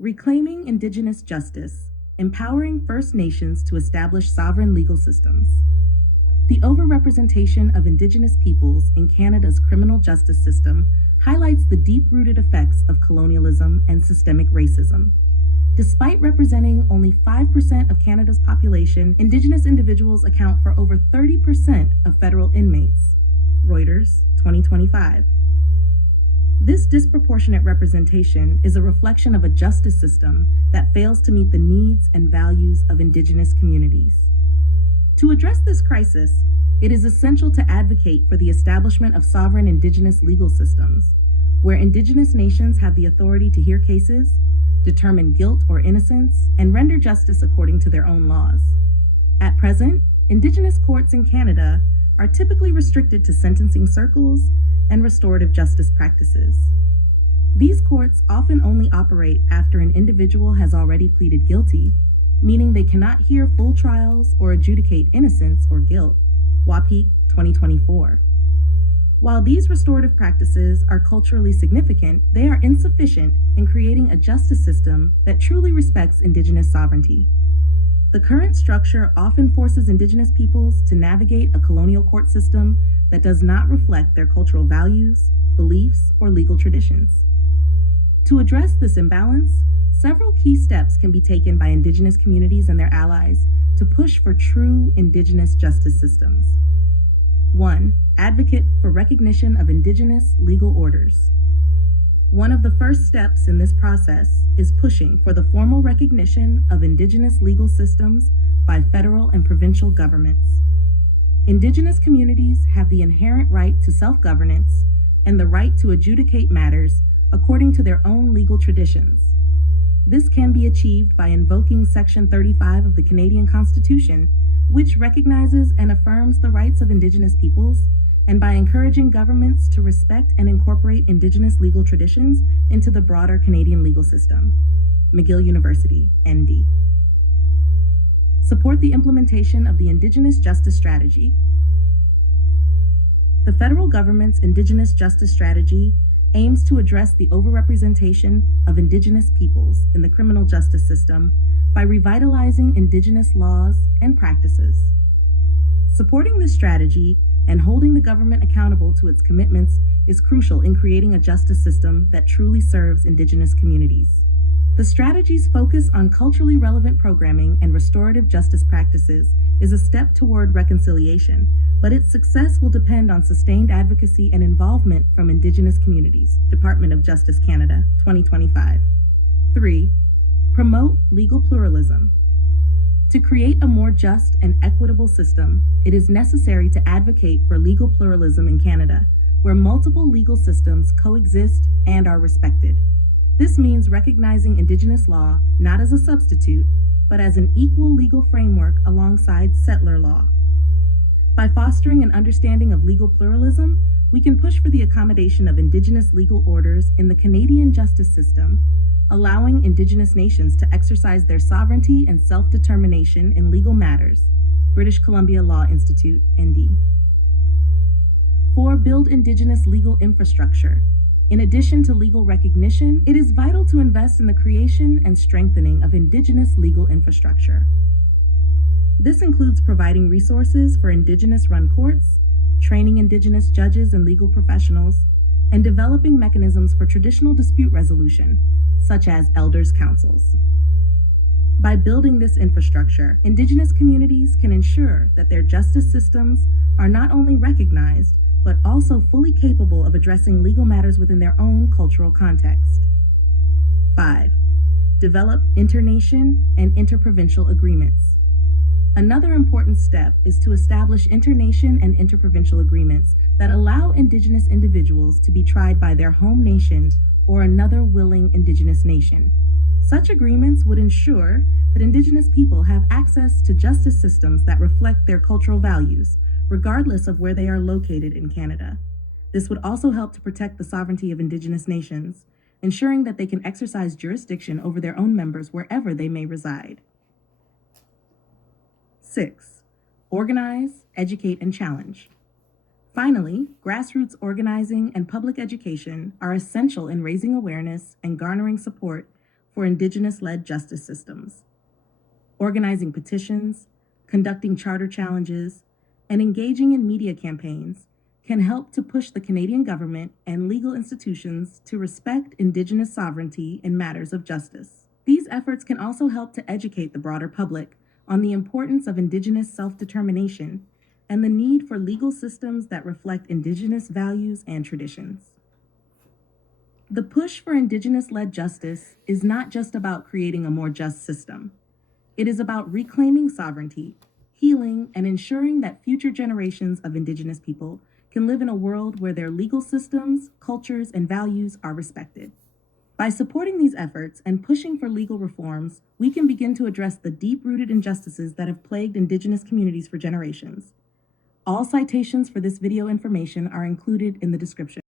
Reclaiming Indigenous Justice, Empowering First Nations to Establish Sovereign Legal Systems. The overrepresentation of Indigenous peoples in Canada's criminal justice system highlights the deep-rooted effects of colonialism and systemic racism. Despite representing only 5% of Canada's population, Indigenous individuals account for over 30% of federal inmates. Reuters, 2025. This disproportionate representation is a reflection of a justice system that fails to meet the needs and values of Indigenous communities. To address this crisis, it is essential to advocate for the establishment of sovereign Indigenous legal systems, where Indigenous nations have the authority to hear cases, determine guilt or innocence, and render justice according to their own laws. At present, Indigenous courts in Canada are typically restricted to sentencing circles and restorative justice practices. These courts often only operate after an individual has already pleaded guilty, meaning they cannot hear full trials or adjudicate innocence or guilt. Wapeek, 2024. While these restorative practices are culturally significant, they are insufficient in creating a justice system that truly respects Indigenous sovereignty. The current structure often forces Indigenous peoples to navigate a colonial court system that does not reflect their cultural values, beliefs, or legal traditions. To address this imbalance, several key steps can be taken by Indigenous communities and their allies to push for true Indigenous justice systems. 1. Advocate for recognition of Indigenous legal orders. One of the first steps in this process is pushing for the formal recognition of Indigenous legal systems by federal and provincial governments. Indigenous communities have the inherent right to self-governance and the right to adjudicate matters according to their own legal traditions. This can be achieved by invoking Section 35 of the Canadian Constitution, which recognizes and affirms the rights of Indigenous peoples, and by encouraging governments to respect and incorporate Indigenous legal traditions into the broader Canadian legal system. McGill University, ND. Support the implementation of the Indigenous Justice Strategy. The federal government's Indigenous Justice Strategy aims to address the overrepresentation of Indigenous peoples in the criminal justice system by revitalizing Indigenous laws and practices. Supporting this strategy and holding the government accountable to its commitments is crucial in creating a justice system that truly serves Indigenous communities. The strategy's focus on culturally relevant programming and restorative justice practices is a step toward reconciliation, but its success will depend on sustained advocacy and involvement from Indigenous communities. Department of Justice Canada, 2025. 3. Promote legal pluralism. To create a more just and equitable system, it is necessary to advocate for legal pluralism in Canada, where multiple legal systems coexist and are respected. This means recognizing Indigenous law not as a substitute, but as an equal legal framework alongside settler law. By fostering an understanding of legal pluralism, we can push for the accommodation of Indigenous legal orders in the Canadian justice system, allowing Indigenous nations to exercise their sovereignty and self-determination in legal matters. British Columbia Law Institute, ND. 4. Build Indigenous legal infrastructure. In addition to legal recognition, it is vital to invest in the creation and strengthening of Indigenous legal infrastructure. This includes providing resources for Indigenous-run courts, training Indigenous judges and legal professionals, and developing mechanisms for traditional dispute resolution, such as elders' councils. By building this infrastructure, Indigenous communities can ensure that their justice systems are not only recognized, but also fully capable of addressing legal matters within their own cultural context. 5. Develop internation and interprovincial agreements. Another important step is to establish internation and interprovincial agreements that allow Indigenous individuals to be tried by their home nation or another willing Indigenous nation. Such agreements would ensure that Indigenous people have access to justice systems that reflect their cultural values, regardless of where they are located in Canada. This would also help to protect the sovereignty of Indigenous nations, ensuring that they can exercise jurisdiction over their own members wherever they may reside. 6. Organize, educate, and challenge. Finally, grassroots organizing and public education are essential in raising awareness and garnering support for Indigenous-led justice systems. Organizing petitions, conducting charter challenges, and engaging in media campaigns can help to push the Canadian government and legal institutions to respect Indigenous sovereignty in matters of justice. These efforts can also help to educate the broader public on the importance of Indigenous self-determination and the need for legal systems that reflect Indigenous values and traditions. The push for Indigenous-led justice is not just about creating a more just system. It is about reclaiming sovereignty, healing, and ensuring that future generations of Indigenous people can live in a world where their legal systems, cultures, and values are respected. By supporting these efforts and pushing for legal reforms, we can begin to address the deep-rooted injustices that have plagued Indigenous communities for generations. All citations for this video information are included in the description.